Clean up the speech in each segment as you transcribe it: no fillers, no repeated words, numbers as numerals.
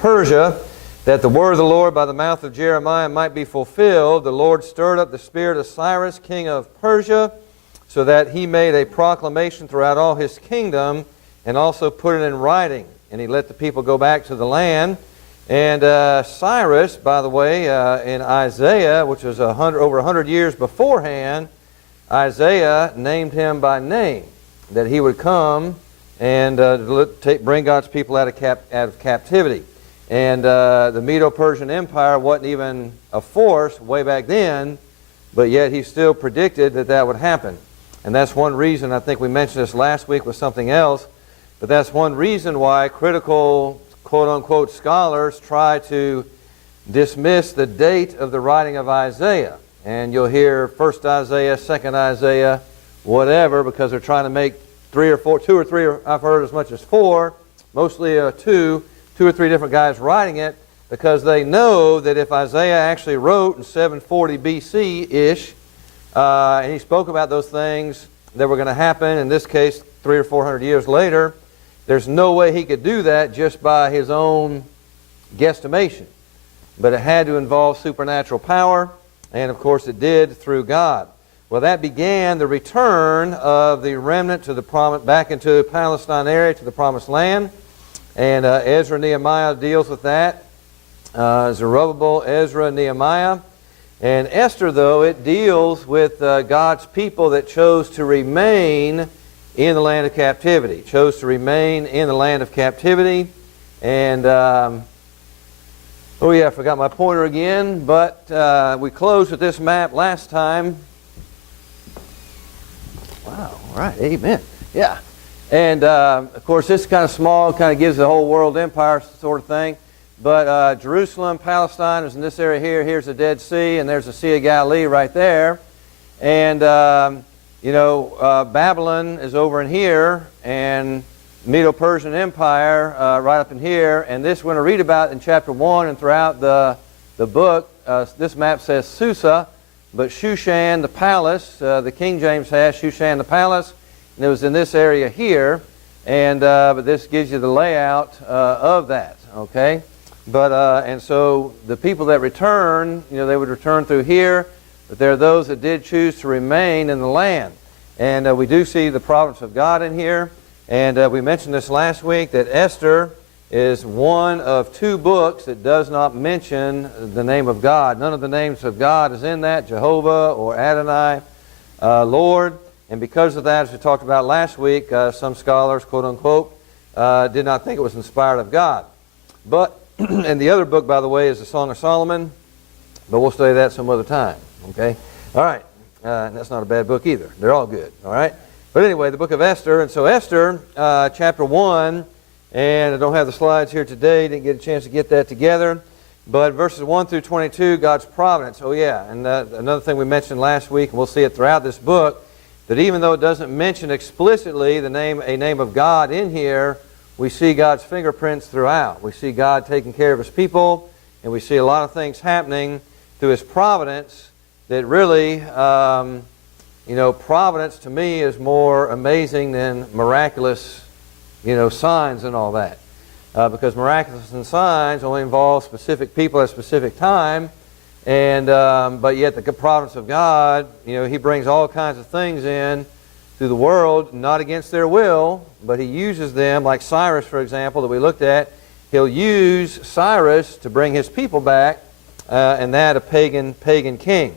Persia, that the word of the Lord by the mouth of Jeremiah might be fulfilled, the Lord stirred up the spirit of Cyrus, king of Persia, so that he made a proclamation throughout all his kingdom, and also put it in writing. And he let the people go back to the land. And Cyrus, by the way, in Isaiah, which was over 100 years beforehand, Isaiah named him by name, that he would come and bring God's people out of captivity. And the Medo-Persian Empire wasn't even a force way back then, but yet he still predicted that that would happen. And that's one reason, I think we mentioned this last week with something else, but that's one reason why critical, quote-unquote, scholars try to dismiss the date of the writing of Isaiah. And you'll hear 1st Isaiah, 2nd Isaiah, whatever, because they're trying to make 3 or 4, 2 or 3, I've heard as much as 4, mostly 2 or 3 different guys writing it, because they know that if Isaiah actually wrote in 740 BC-ish, and he spoke about those things that were going to happen, in this case 300 or 400 years later, there's no way he could do that just by his own guesstimation. But it had to involve supernatural power, and of course it did through God. Well, that began the return of the remnant to the back into Palestine area, to the Promised Land. And Ezra and Nehemiah deals with that. Zerubbabel, Ezra, Nehemiah. And Esther, though, it deals with God's people that chose to remain in the land of captivity. Chose to remain in the land of captivity. And, oh yeah, I forgot my pointer again. But we closed with this map last time. Wow, all right, amen. Yeah. And, of course, this is kind of small, kind of gives the whole world empire sort of thing. But Jerusalem, Palestine is in this area here. Here's the Dead Sea, and there's the Sea of Galilee right there. And, Babylon is over in here, and Medo-Persian Empire right up in here. And this we're going to read about in chapter 1 and throughout the book. This map says Susa, but Shushan, the palace, the King James has Shushan, the palace. And it was in this area here, and but this gives you the layout of that, okay? But and so the people that return, they would return through here, but there are those that did choose to remain in the land. And we do see the providence of God in here, and we mentioned this last week that Esther is one of 2 books that does not mention the name of God. None of the names of God is in that, Jehovah or Adonai, Lord. And because of that, as we talked about last week, some scholars, quote-unquote, did not think it was inspired of God. But, and the other book, by the way, is the Song of Solomon, but we'll study that some other time, okay? All right, and that's not a bad book either. They're all good, all right? But anyway, the book of Esther, and so Esther, chapter 1, and I don't have the slides here today, didn't get a chance to get that together, but verses 1 through 22, God's providence. Oh yeah, and another thing we mentioned last week, and we'll see it throughout this book, that even though it doesn't mention explicitly a name of God in here, we see God's fingerprints throughout. We see God taking care of His people, and we see a lot of things happening through His providence that really, providence to me is more amazing than miraculous, signs and all that. Because miraculous and signs only involve specific people at a specific time. And but yet the providence of God, He brings all kinds of things in through the world, not against their will, but He uses them, like Cyrus, for example, that we looked at. He'll use Cyrus to bring his people back, and that a pagan king.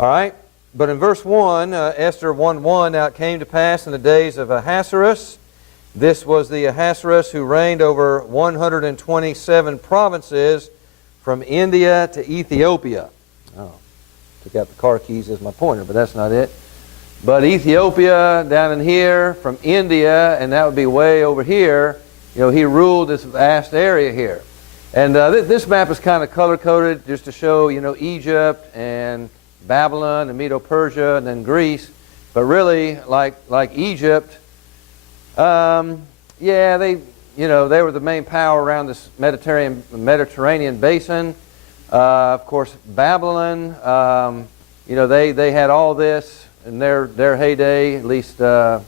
All right? But in verse 1, Esther 1:1, now it came to pass in the days of Ahasuerus. This was the Ahasuerus who reigned over 127 provinces, from India to Ethiopia. Oh, took out the car keys as my pointer, but that's not it. But Ethiopia down in here, from India, and that would be way over here, he ruled this vast area here. And this map is kind of color-coded just to show, Egypt and Babylon and Medo-Persia and then Greece. But really, like Egypt, they were the main power around this Mediterranean basin. Of course, Babylon, they had all this in their heyday, at least, on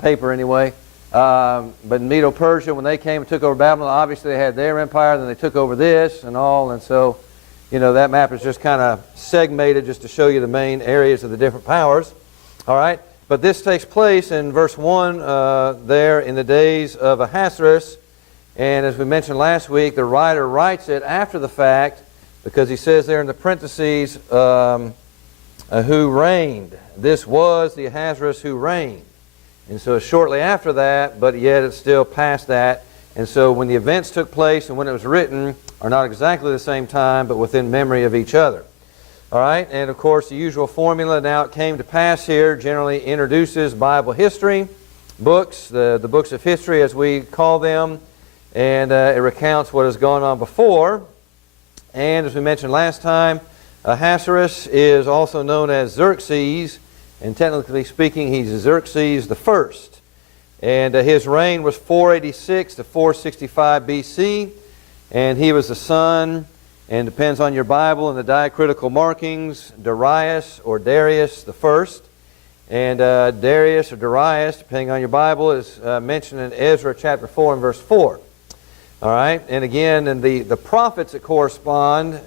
paper anyway. But Medo-Persia, when they came and took over Babylon, obviously they had their empire, then they took over this and all, and so, that map is just kind of segmented just to show you the main areas of the different powers. All right? But this takes place in verse 1 there in the days of Ahasuerus, and as we mentioned last week, the writer writes it after the fact because he says there in the parentheses, who reigned. This was the Ahasuerus who reigned. And so it's shortly after that, but yet it's still past that. And so when the events took place and when it was written are not exactly the same time, but within memory of each other. All right, and of course the usual formula, now it came to pass here, generally introduces Bible history, books, the books of history as we call them, and it recounts what has gone on before. And as we mentioned last time, Ahasuerus is also known as Xerxes, and technically speaking, he's Xerxes the first. And his reign was 486 to 465 BC, and he was the son, and depends on your Bible and the diacritical markings, Darius or Darius the first. And Darius or Darius, depending on your Bible, is mentioned in Ezra chapter 4 and verse 4. All right, and again, in the prophets that correspond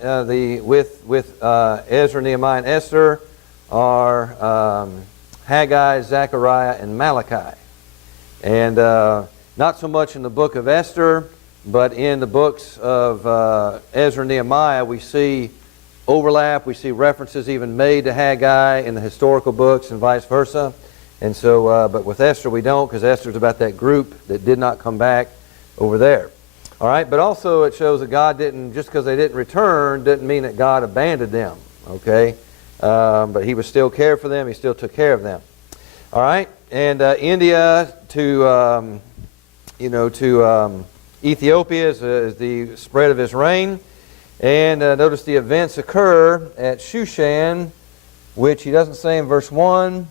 with Ezra, Nehemiah, and Esther are Haggai, Zechariah, and Malachi. And not so much in the book of Esther, but in the books of Ezra and Nehemiah, we see overlap. We see references even made to Haggai in the historical books and vice versa. And so, but with Esther we don't, because Esther's about that group that did not come back over there. All right, but also it shows that God didn't, just because they didn't return, didn't mean that God abandoned them. Okay? But He was still cared for them. He still took care of them. All right, and India to Ethiopia is the spread of His reign. And notice the events occur at Shushan, which He doesn't say in verse 1,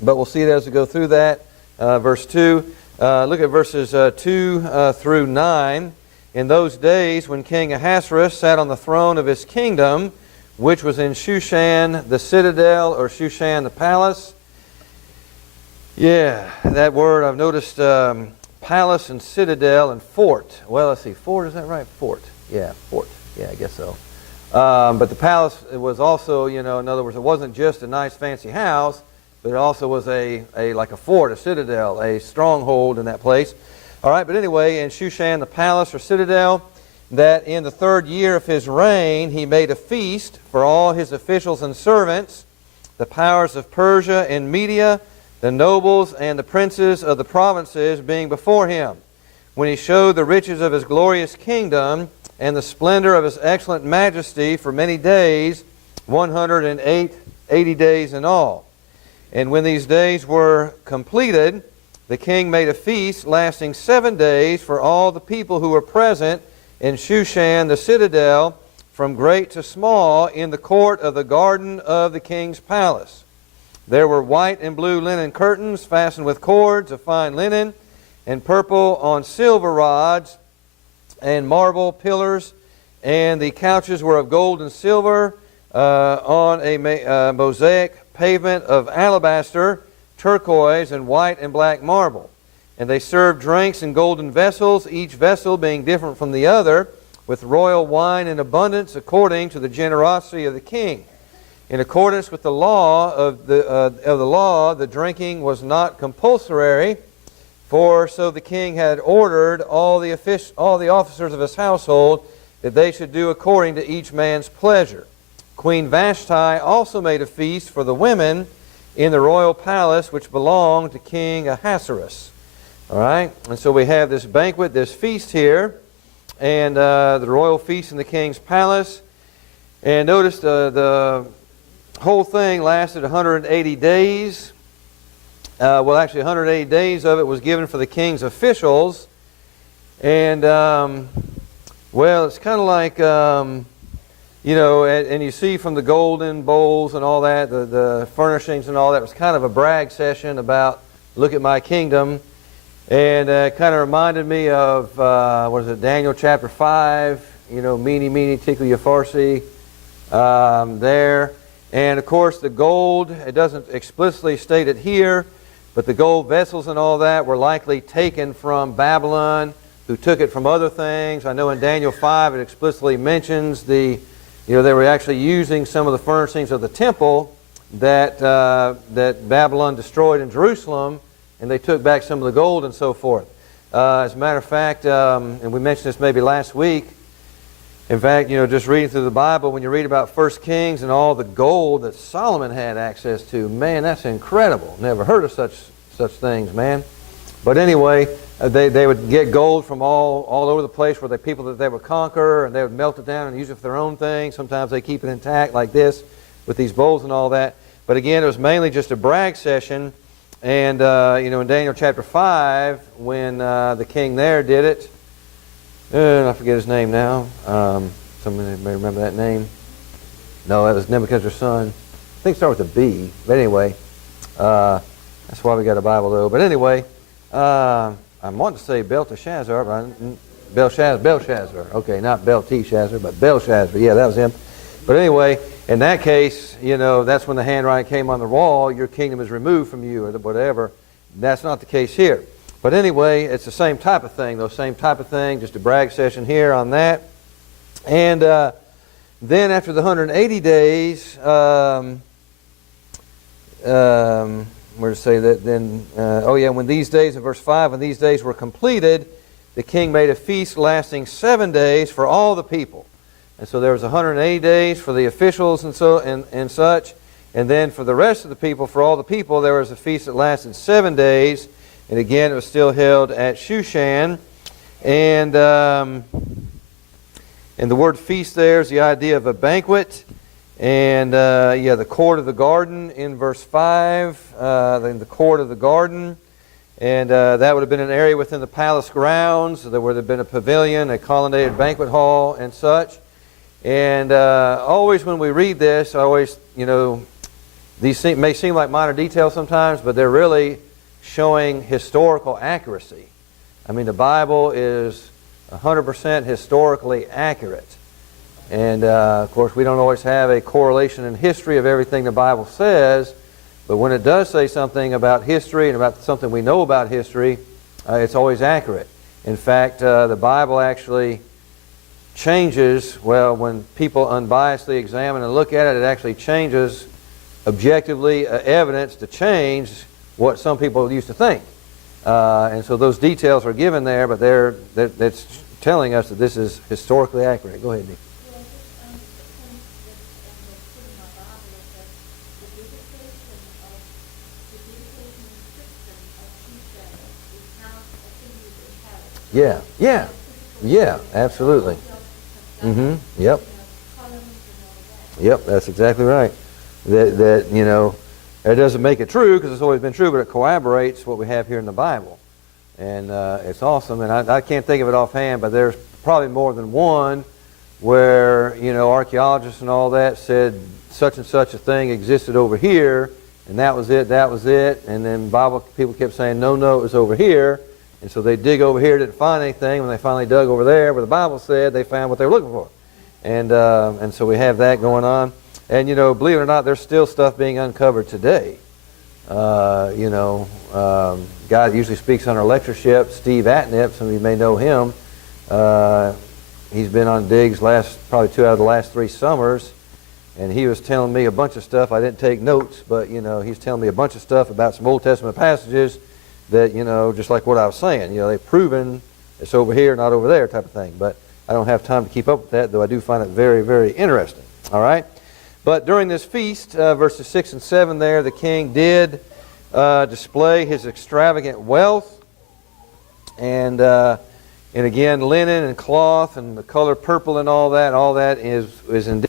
but we'll see it as we go through that. Verse 2. Look at verses 2 through 9. In those days when King Ahasuerus sat on the throne of his kingdom, which was in Shushan the citadel, or Shushan the palace. Yeah, that word, I've noticed palace and citadel and fort. Well, let's see, fort, is that right? Fort. Yeah, fort. Yeah, I guess so. But the palace, it was also, in other words, it wasn't just a nice fancy house, but it also was like a fort, a citadel, a stronghold in that place. All right, but anyway, in Shushan the palace or citadel, that in the 3rd year of his reign, he made a feast for all his officials and servants, the powers of Persia and Media, the nobles and the princes of the provinces being before him, when he showed the riches of his glorious kingdom and the splendor of his excellent majesty for many days, 180 days in all. And when these days were completed, the king made a feast lasting 7 days for all the people who were present in Shushan the citadel, from great to small, in the court of the garden of the king's palace. There were white and blue linen curtains fastened with cords of fine linen, and purple on silver rods, and marble pillars, and the couches were of gold and silver on a mosaic pavement of alabaster, turquoise, and white and black marble. And they served drinks in golden vessels, each vessel being different from the other, with royal wine in abundance according to the generosity of the king. In accordance with the law the drinking was not compulsory, for so the king had ordered all the officers of his household that they should do according to each man's pleasure. Queen Vashti also made a feast for the women in the royal palace which belonged to King Ahasuerus. All right, and so we have this banquet, this feast here, and the royal feast in the king's palace. And notice the whole thing lasted 180 days. Well, actually 180 days of it was given for the king's officials. And, well, it's kind of like, and you see from the golden bowls and all that, the furnishings and all that, it was kind of a brag session about, look at my kingdom. And it kind of reminded me of, Daniel chapter 5, meeny, meeny, tickle your farsi, there. And of course the gold, it doesn't explicitly state it here, But the gold vessels and all that were likely taken from Babylon, who took it from other things. I know in Daniel 5 it explicitly mentions they were actually using some of the furnishings of the temple that Babylon destroyed in Jerusalem, and they took back some of the gold and so forth. As a matter of fact, and we mentioned this maybe last week, in fact, just reading through the Bible, when you read about 1 Kings and all the gold that Solomon had access to, man, that's incredible. Never heard of such things, man. But anyway, they would get gold from all over the place where the people that they would conquer, and they would melt it down and use it for their own thing. Sometimes they keep it intact like this with these bowls and all that. But again, it was mainly just a brag session. And, in Daniel chapter 5, when the king there did it, I forget his name now. Somebody may remember that name. No, that was Nebuchadnezzar's son. I think it started with a B. But anyway, that's why we got a Bible, though. But anyway, I wanted to say Belteshazzar, but Belshazzar. Okay, not Belteshazzar, but Belshazzar. Yeah, that was him. But anyway, in that case, that's when the handwriting came on the wall, your kingdom is removed from you, or whatever. That's not the case here. But anyway, it's the same type of thing, just a brag session here on that. And then after the 180 days, where to say that then, when these days, in verse 5, when these days were completed, the king made a feast lasting 7 days for all the people. And so there was 180 days for the officials and such. And then for the rest of the people, for all the people, there was a feast that lasted 7 days. And again, it was still held at Shushan. And the word feast there is the idea of a banquet. And the court of the garden in verse 5. Then the court of the garden. And that would have been an area within the palace grounds. There would have been a pavilion, a colonnaded banquet hall, and such. And always when we read this, these may seem like minor details sometimes, but they're really showing historical accuracy. I mean, the Bible is 100% historically accurate. And, of course, we don't always have a correlation in history of everything the Bible says, but when it does say something about history and about something we know about history, it's always accurate. In fact, the Bible actually changes, when people unbiasedly examine and look at it, it actually changes objectively evidence to change what some people used to think. And so those details are given there, but that's telling us that this is historically accurate. Go ahead, Nick. Yeah, absolutely. Yep, that's exactly right. That doesn't make it true because it's always been true, but it corroborates what we have here in the Bible. And it's awesome. And I can't think of it offhand, but there's probably more than one where, archaeologists and all that said such and such a thing existed over here, and that was it. And then Bible people kept saying, no, it was over here. And so they dig over here, didn't find anything. When they finally dug over there where the Bible said, they found what they were looking for. And so we have that going on. And, believe it or not, there's still stuff being uncovered today. Guy usually speaks on our lectureship, Steve Atnip. Some of you may know him. He's been on digs probably 2 out of the last 3 summers. And he was telling me a bunch of stuff. I didn't take notes, but, he's telling me a bunch of stuff about some Old Testament passages that, just like what I was saying. They've proven it's over here, not over there type of thing. But I don't have time to keep up with that, though I do find it very, very interesting. All right? But during this feast, verses 6 and 7 there, the king did display his extravagant wealth. And again, linen and cloth and the color purple and all that is indeed.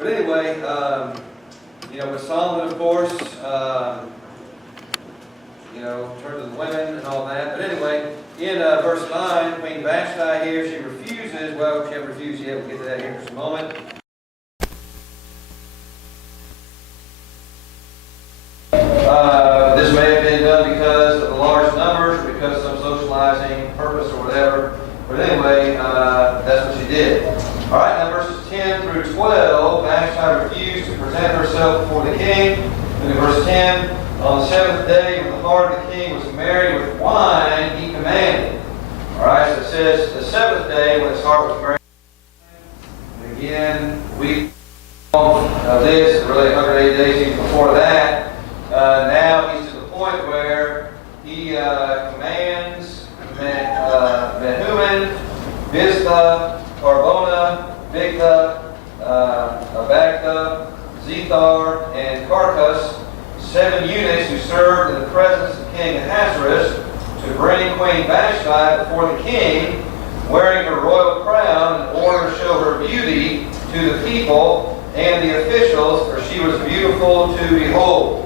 But anyway, with Solomon, of course, in terms of the women and all that. But anyway, in verse 9, Queen Vashti here, she refuses. Well, she hasn't refused yet. We'll get to that here in just a moment. This may have been done because of the large numbers, or because of some socializing purpose or whatever. But anyway, that's what she did. All right, now verses 10 through 12, Vashti refused to present herself before the king. And in verse 10, on the seventh day, when the heart of the king was merry with wine, he commanded. All right, so it says the seventh day when his heart was merry. And again, we of this, really 180 days even before that. Now he's to the point where he commands Mehuman, Biztha, Carbona, Bigtha, Abagtha, Zethar, and Carcas, 7 eunuchs who served in the presence of King Ahasuerus, to bring Queen Vashti before the king, wearing her royal crown, in order to show her beauty to the people and the officials, for she was beautiful to behold.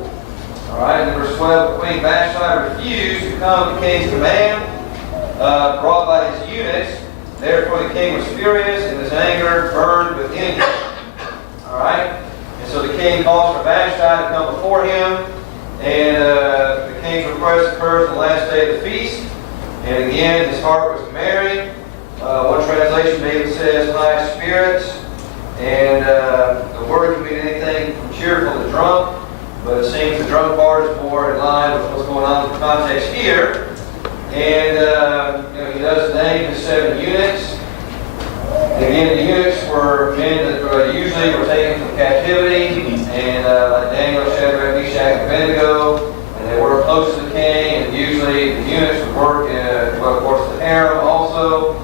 All right, in verse 12, Queen Vashti refused to come at the king's command, brought by his eunuchs. Therefore the king was furious, and his anger burned within him. All right, and so the king calls for Vashti to come before him, and the king's request occurs on the last day of the feast. And again, his heart was merry. One translation maybe says high spirits, and the word can mean anything from cheerful to drunk. But it seems the drunk part is more in line with what's going on in the context here. And he does name his 7 eunuchs. And again, the eunuchs were men that usually were taken from captivity, and like Daniel, Shadrach, Meshach, and Abednego, and they were close to the king. And usually the eunuchs would work in, of course, the harem also.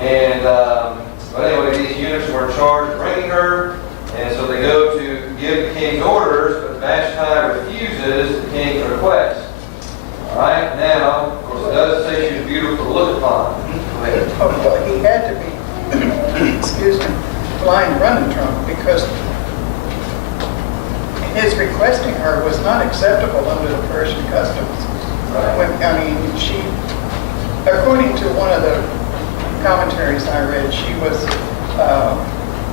And but anyway, these eunuchs were in charge of bringing her, and so they go to give the king's orders. Vashti refuses the king's request. All right, now, of course, it does say she was beautiful to look upon. Well, he had to be, excuse me, blind running drunk, because his requesting her was not acceptable under the Persian customs. Right. She, according to one of the commentaries I read, she was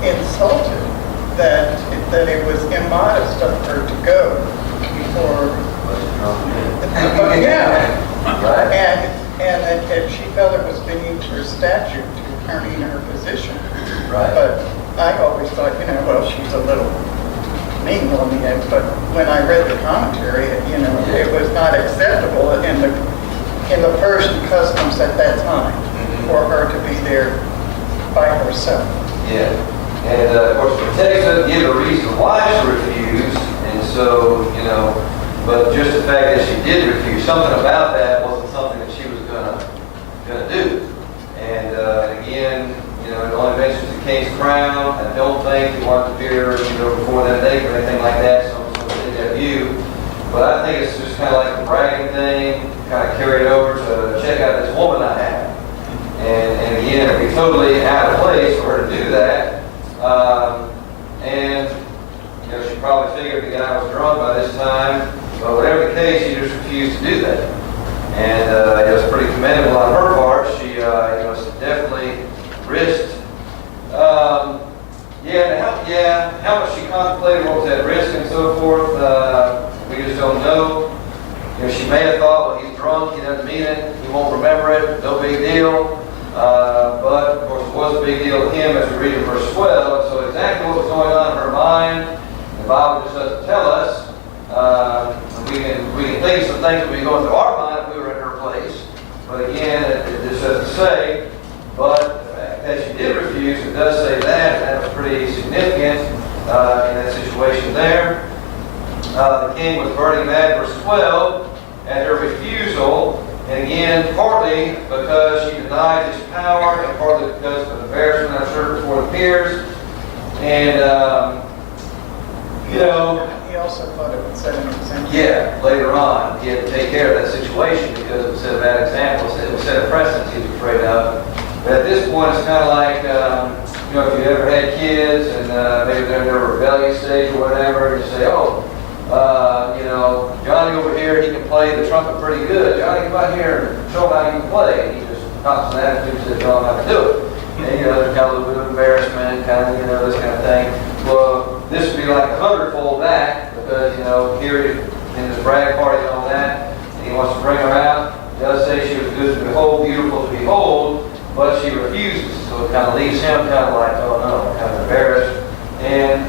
insulted that it was immodest of her to go before. And she felt it was beneath her statute to turn in her position. Right. But I always thought, well, she's a little mean on the end. But when I read the commentary, it was not acceptable in the Persian customs at that time for her to be there by herself. Yeah. And of course, the text doesn't give a reason why she refused, and so, but just the fact that she did refuse, something about that wasn't something that she was gonna do. And again, it only mentions the king's crown. I don't think he wanted to appear, before that date or anything like that. So I'm going to take that view. But I think it's just kind of like a bragging thing, kind of carried over to check out this woman I have. And again, it'd be totally out of place for her to do that. And she probably figured the guy was drunk by this time, but whatever the case, she just refused to do that. And it was pretty commendable on her part. She definitely risked. How much she contemplated what was at risk and so forth, we just don't know. She may have thought, well, he's drunk, he doesn't mean it, he won't remember it, no big deal. But, of course, it was a big deal to him as we read in verse 12. And so exactly what was going on in her mind, the Bible just doesn't tell us. We can think of some things that would be going through our mind if we were in her place. But again, it just doesn't say. But the fact that she did refuse, it does say that, and that was pretty significant in that situation there. The king was burning mad, verse 12, at her refusal. And again, partly because she denied his power, and partly because of embarrassment, I'm sure, before the peers. And, He also thought it would set an example. Yeah, later on, he had to take care of that situation because it would set a bad example. It would set a precedent he was afraid of. But at this point, it's kind of like, you know, if you ever had kids and maybe they're in their rebellious stage or whatever, and you say, oh, you know, Johnny over here, he can play the trumpet pretty good. Johnny, come out here and show him how you can play. And he just pops an attitude and says, no, I'm not going to do it. And, you know, there's kind of a little bit of embarrassment, kind of, you know, this kind of thing. Well, this would be like a hundredfold back because, you know, here in this brag party and all that, and he wants to bring her out. He does say she was good to behold, beautiful to behold, but she refuses. So it kind of leaves him kind of like, oh no, kind of embarrassed. And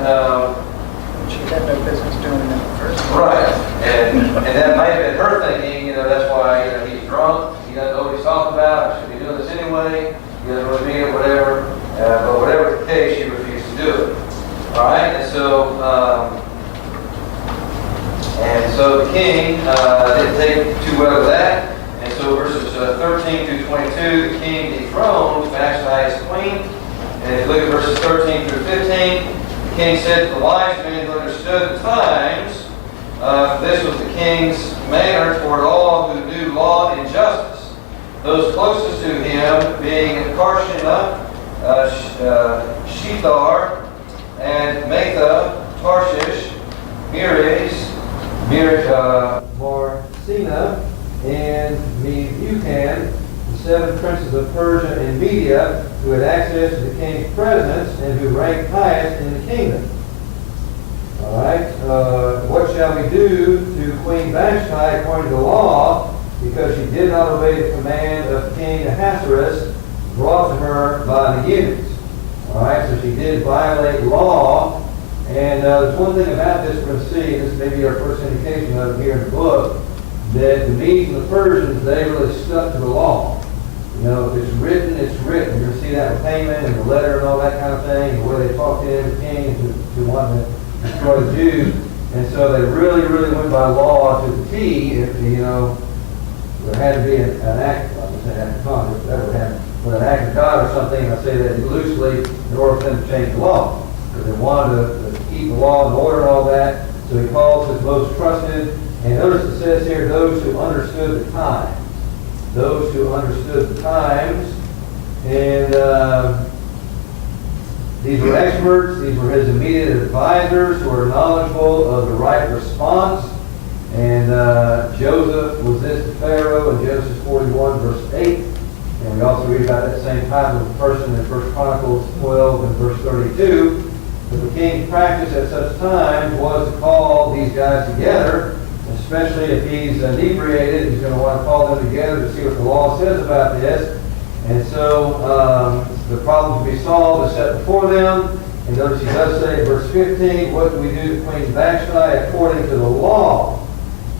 She had no business doing it in the first place. right, and that might have been her thinking, you know, that's why, you know, he's drunk, he doesn't know what he's talking about, I should be doing this anyway, he doesn't really mean it, whatever. But whatever the case, she refused to do it. All right, and so the king didn't take too well to that. And so verses 13 through 22, the king dethroned Vashti as queen. And if you look at verses 13 through 15, the king said to the wise men who understood the times, this was the king's manner toward all who knew law and justice. Those closest to him being Karshina, Shethar, and Metha, Tarshish, Marsina, and Memucan, the 7 princes of Persia and Media, who had access to the king's presence and who ranked highest in the kingdom. All right, what shall we do to Queen Vashti according to the law, because she did not obey the command of King Ahasuerus brought to her by the eunuchs? All right, so she did violate law. And there's one thing about this we're going to see, and this may be our first indication of it here in the book, that the Medes and the Persians, they really stuck to the law. You know, if it's written, it's written. You're going to see that with Haman and the letter and all that kind of thing, and where they talked to him, the king, to want to destroy the Jews. And so they really, really went by law to the T. If, you know, there had to be an act, I would say act of Congress, that would happen, but an act of God or something, I say that loosely, in order for them to change the law. Because they wanted to keep the law and order and all that. So he calls his most trusted. And notice it says here, those who understood the times. Those who understood the times. And these were experts. These were his immediate advisors who were knowledgeable of the right response. And Joseph was this to Pharaoh in Genesis 41, verse 8. And we also read about that same type of person in 1 Chronicles 12 and verse 32. But the king's practice at such times was to call these guys together, especially if he's inebriated. He's going to want to call them together to see what the law says about this. And so the problem to be solved is set before them. And notice he does say in verse 15, what do we do to Queen Vashti according to the law?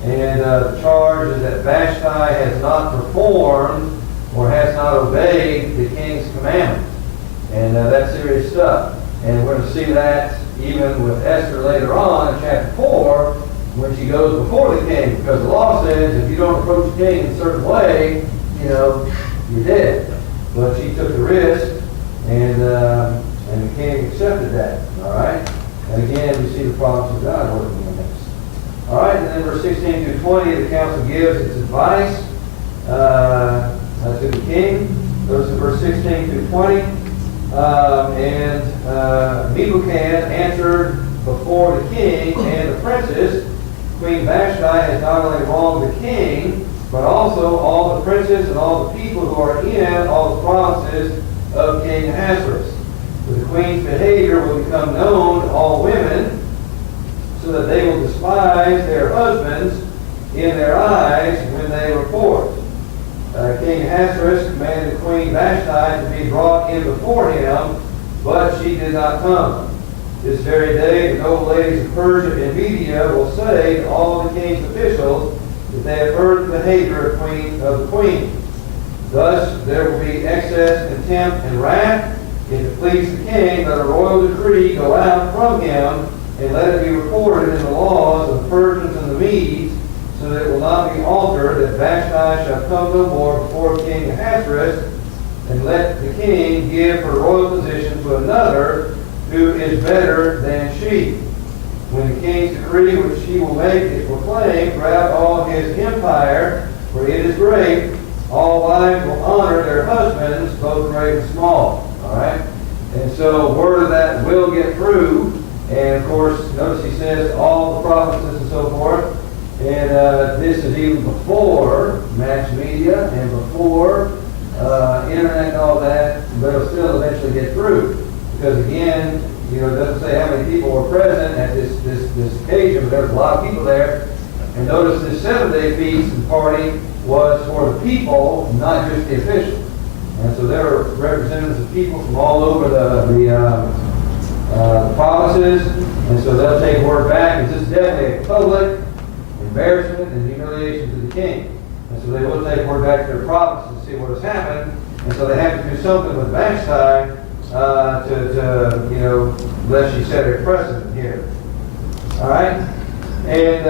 And the charge is that Vashti has not performed or has not obeyed the king's commandment. And that's serious stuff. And we're going to see that even with Esther later on in chapter 4, when she goes before the king. Because the law says if you don't approach the king in a certain way, you know, you're dead. But she took the risk, and the king accepted that. All right? And again, we see the promise of God working in this. All right, and then verse 16 through 20, the council gives its advice to the king. Those in verse 16 through 20. Memucan answered before the king and the princes, Queen Vashti has not only wronged the king, but also all the princes and all the people who are in all the provinces of King Ahasuerus. For the queen's behavior will become known to all women, so that they will despise their husbands in their eyes when they report. King Ahasuerus commanded Queen Vashti to be brought in before him, but she did not come. This very day, the noble ladies of Persia and Media will say to all the king's officials that they have heard the behavior of the queen. Thus, there will be excess contempt and wrath. If it please the king, let a royal decree go out from him, and let it be recorded in the laws of the Persians and the Medes, so that it will not be altered, that Vashti shall come no more before King Ahasuerus, and let the king give her royal position to another who is better than she. When the king's decree which she will make is proclaimed throughout all his empire, for it is great, all wives will honor their husbands, both great and small. All right? And so word of that will get through. And of course, notice he says all the prophecies and so forth. And this is even before mass media and before internet and all that, but it'll still eventually get through. Because again, it doesn't say how many people were present at this occasion, but there was a lot of people there. And notice this 7-day feast and party was for the people, not just the officials. And so there were representatives of people from all over the provinces, and so they'll take word back. This is definitely a public embarrassment and humiliation to the king. And so they will take word back to their provinces to see what has happened. And so they have to do something with Vashti to lest she set a precedent here. All right? And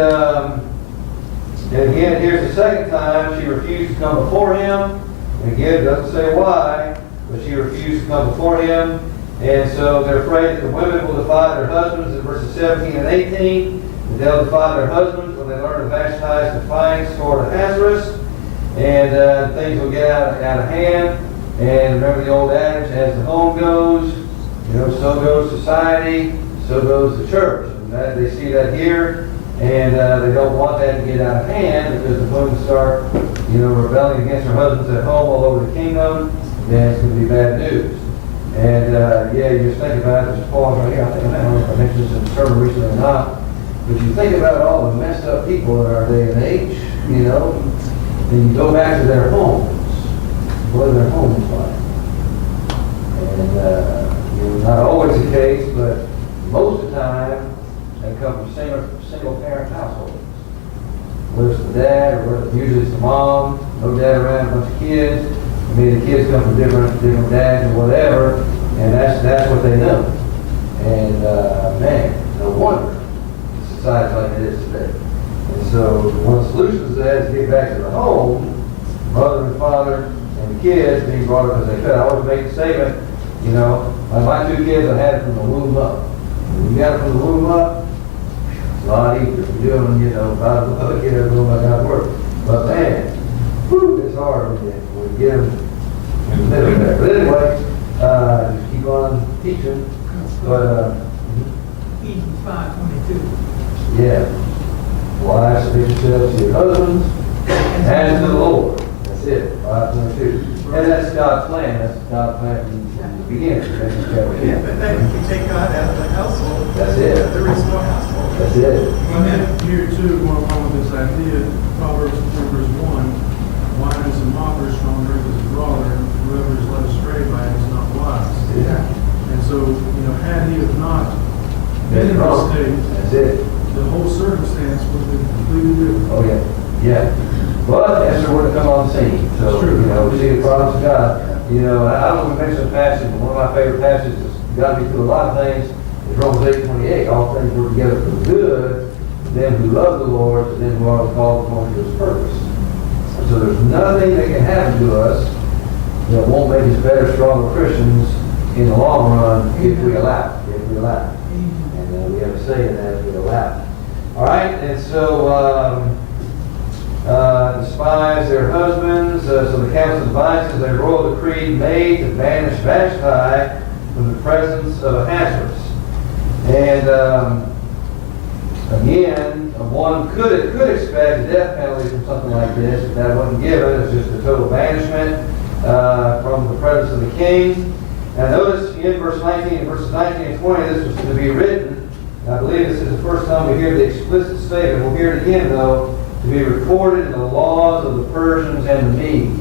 again, here's the second time she refused to come before him. And again, it doesn't say why, but she refused to come before him. And so they're afraid that the women will defy their husbands in verses 17 and 18. And they'll defy their husbands when they learn of Vashti's defiance toward Ahasuerus. And things will get out of hand. And remember the old adage, as the home goes, so goes society, so goes the church. And they see that here. And they don't want that to get out of hand, because if women start, rebelling against their husbands at home all over the kingdom, then it's going to be bad news. And you just think about it, just pause right here. I don't know if I mentioned this in the sermon recently or not, but you think about all the messed up people in our day and age, and you go back to their homes. What are their homes like? And not always the case, but most of the time, they come from single-parent households. Whether it's the dad, or usually it's the mom, no dad around, a bunch of kids. I mean, the kids come from different dads or whatever, and that's what they know. And man, no wonder society's like it is today. And so one of the solutions to that is to get back to the home, mother and father and the kids being brought up as they could. I always make the statement, like my 2 kids, I had it from the womb up. When you got it from the womb up, it's a lot easier. You're doing, about the other kids doing my God's work. But man, it's hard when you get them in the middle there. But anyway, just keep on teaching. But Ephesians 5:22. yeah, wives, submit yourselves to your husbands and to the Lord. That's it. 5:22. And that's God's plan. That's God's plan from the beginning. Yeah, but then if you take God out of the household, That's it. there is no household. That's it. And then here too, going along with this idea, Proverbs 4 verse 1, wine is a mocker, strong drink is a brawler, and whoever is led astray by it is not wise. Yeah. And so, had he have not been in this state, That's it. the whole circumstance would have been completely different. Oh yeah. Yeah. But Esther would have come on the scene. So, we see the promise of God. I don't want to mention a passage, but one of my favorite passages that's got me through a lot of things is Romans 8:28. All things work together for the good, to them who love the Lord, to them who are called according to his purpose. And so there's nothing that can happen to us that won't make us better, stronger Christians in the long run if we allow it. If we allow it. And we have a say in that if we allow it. All right, and so despise their husbands. So the council devises a royal decree made to banish Vashti from the presence of Ahasuerus. And again, one could expect a death penalty from something like this. If that wasn't given, it's just a total banishment from the presence of the king. Now notice in verses 19 and 20, this was to be written. I believe this is the first time we hear the explicit statement. We'll hear it again, though, to be recorded in the laws of the Persians and the Medes.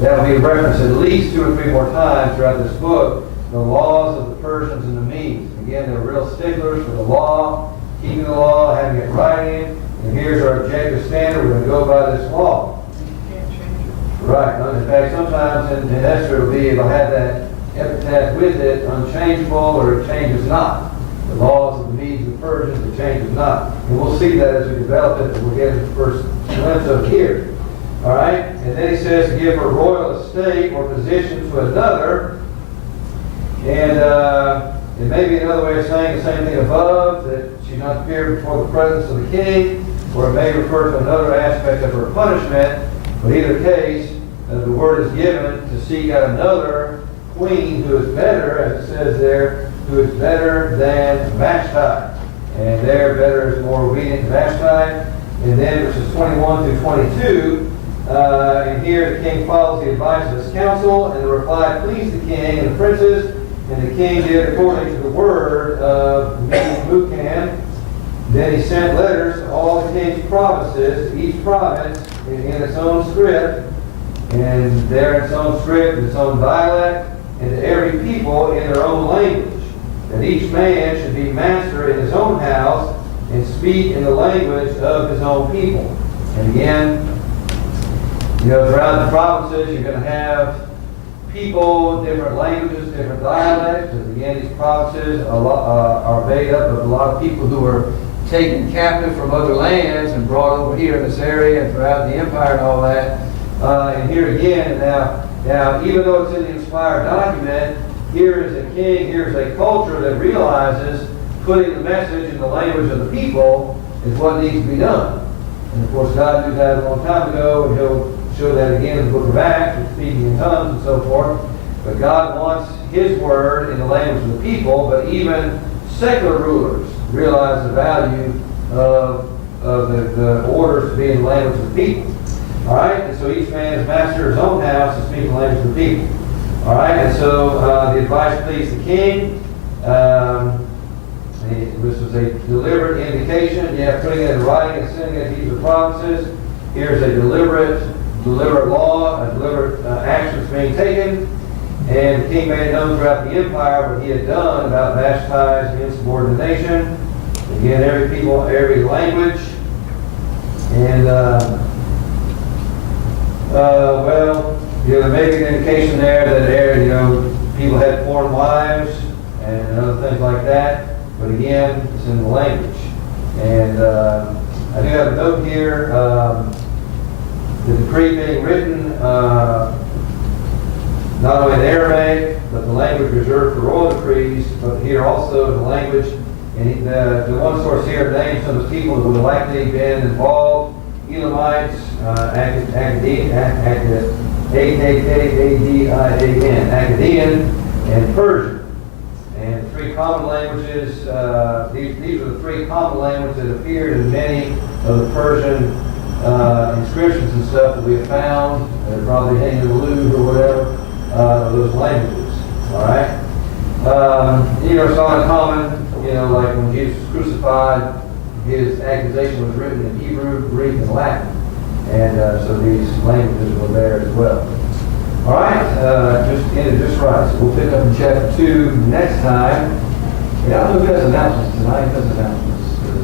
That will be referenced at least 2 or 3 more times throughout this book, the laws of the Persians and the Medes. Again, they're real sticklers for the law, keeping the law, having it right in. And here's our objective standard. We're going to go by this law. You can't change it. Right. In fact, sometimes in Esther it'll have that epitaph with it, unchangeable, or it changes not. The laws of the Medes and Persians, it changes not. And we'll see that as we develop it, and we'll get the first glimpse of here. All right? And then he says to give her royal estate or position to another. And it may be another way of saying the same thing above, that she not appear before the presence of the king, or it may refer to another aspect of her punishment. But either case, the word is given to seek out another queen who is better, as it says there, who is better than Vashti. And there, better is more obedient to Vashti. And then verses 21 through 22, and here the king follows the advice of his council, and the reply pleased the king and the princes, and the king did according to the word of Memucan. Then he sent letters to all the king's provinces, each province in its own script, and there in its own script, its own dialect, and to every people in their own language, that each man should be master in his own house and speak in the language of his own people. And again, throughout the provinces, you're going to have people, different languages, different dialects. And again, these provinces are made up of a lot of people who were taken captive from other lands and brought over here in this area and throughout the empire and all that. And here again, now, even though it's in the inspired document, here is a king, here's a culture that realizes putting the message in the language of the people is what needs to be done. And of course, God knew that a long time ago, and He'll show that again in the book of Acts, with speaking in tongues and so forth. But God wants His word in the language of the people, but even secular rulers realize the value of the orders to be in the language of the people. All right? And so each man is master of his own house to speak the language of the people. All right? And so the advice pleased the king. This was a deliberate indication. Putting it in writing and sending it to each of the provinces. Here's a deliberate law, a deliberate actions being taken. And the king made it known throughout the empire what he had done about Vashti's insubordination. Again, every people, every language. And, there may be an indication there that people had foreign wives and other things like that. But again, it's in the language. And I do have a note here. The decree being written not only in Aramaic, but the language reserved for royal decrees, but here also the language. And the one source here names some of the people that would have likely been involved: Elamites, Akkadian, and Persian. And three common languages. These are the three common languages that appeared in many of the Persian inscriptions and stuff that we have found. They're probably hanging in the Louvre or whatever. Those languages. All right. It's not uncommon. Like when Jesus was crucified, his accusation was written in Hebrew, Greek, and Latin, and so these languages were there as well. All right, just ended just right. So we'll pick up in chapter 2 next time. I don't know who has announcements tonight. Who has announcements?